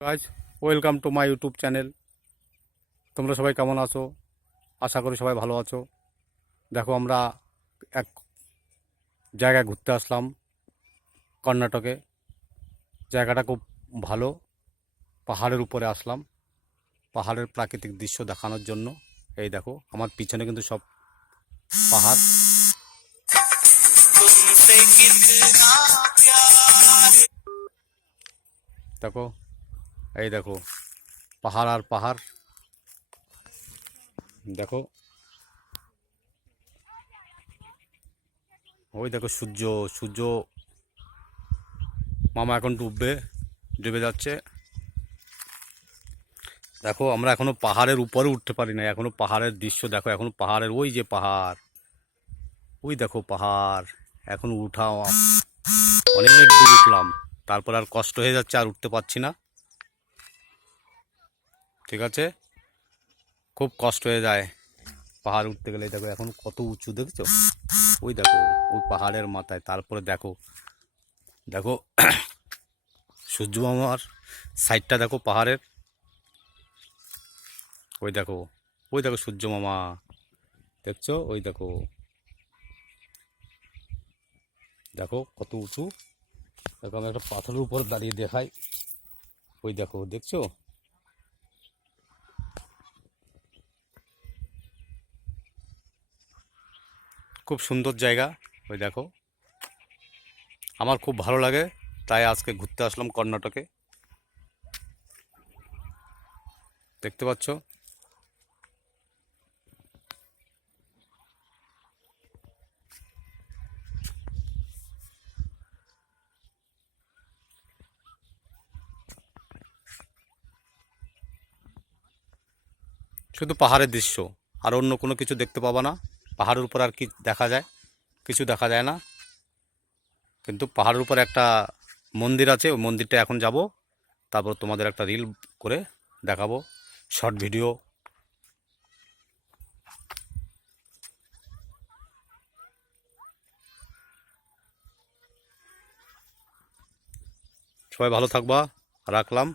Guys welcome to my YouTube channel তোমরা সবাই কেমন আছো? আশা করি সবাই ভালো আছো। দেখো, আমরা এক জায়গায় ঘুরতে আসলাম কর্ণাটকে। জায়গাটা খুব ভালো। পাহাড়ের উপরে আসলাম। পাহাড়ের প্রাকৃতিক দৃশ্য দেখানোর জন্য। এই দেখো, আমার পিছনে কিন্তু সব পাহাড়। দেখো এই দেখো, পাহাড় আর পাহাড়। দেখো। ওই দেখো সূর্য সূর্য মামা এখন ডুববে, ডুবে যাচ্ছে। দেখো, আমরা এখনও পাহাড়ের উপরে উঠতে পারি না এখনও পাহাড়ের দৃশ্য দেখো, এখনও পাহাড়ের ওই যে পাহাড়। ওই দেখো পাহাড়, এখন উঠাও অনেক দূর উঠলাম, তারপর আর কষ্ট হয়ে যাচ্ছে, আর উঠতে পারছি না। ঠিক আছে? খুব কষ্ট হয়ে যায়। পাহাড় উঠতে গেলে, দেখো এখন কত উঁচু, দেখছ? ওই দেখো, ওই পাহাড়ের মাথায়। তারপরে দেখো দেখো, সূর্য মামার সাইডটা দেখো পাহাড়ের। ওই দেখো ওই দেখো সূর্য মামা। দেখছ? ওই দেখো। দেখো কত উঁচু। দেখো আমি একটা পাথরের উপর দাঁড়িয়ে দেখাই। ওই দেখো, দেখছ? খুব সুন্দর জায়গা, ওই দেখো। আমার খুব ভালো লাগে, তাই আজকে ঘুরতে আসলাম কর্ণাটকে। দেখতে পাচ্ছ? শুধু পাহাড়ের দৃশ্য, আর অন্য কোনো কিছু দেখতে পাবা না। পাহাড়ের উপর আর কি দেখা যায়, কিছু দেখা যায় না। কিন্তু পাহাড়ের উপর একটা মন্দির আছে, ওই মন্দিরটা এখন যাব। তারপর তোমাদের একটা রিল করে দেখাবো শর্ট ভিডিও সবাই ভালো থাকবা, রাখলাম।